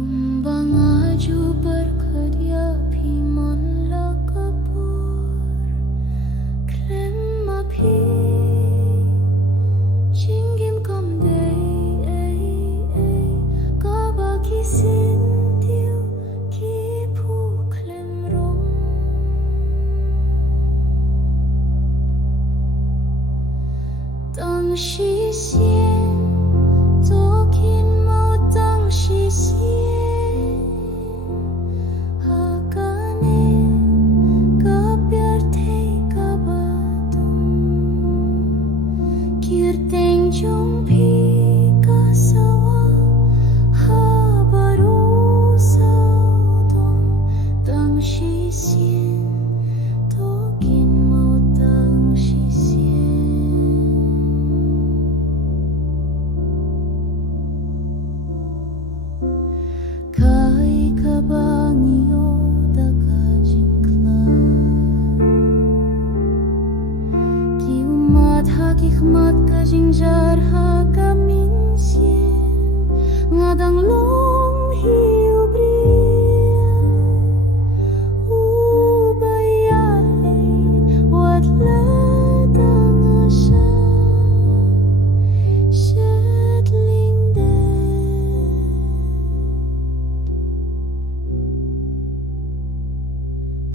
Kumbang aju berkedia pimon la kapur klem api cinggim kam dei kabaki sintiu kipu klem rom tang shi sien tokin mau tang shi sien Kirteng jong pi kasawa ha baru saudong tang shi sien tokin mau tang shi sien kai kabangio daga hikmat ka jingjar ha kamin sien ngadang long hiu bria ubayai wat ladang asya sedling de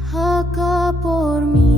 ha ka por mi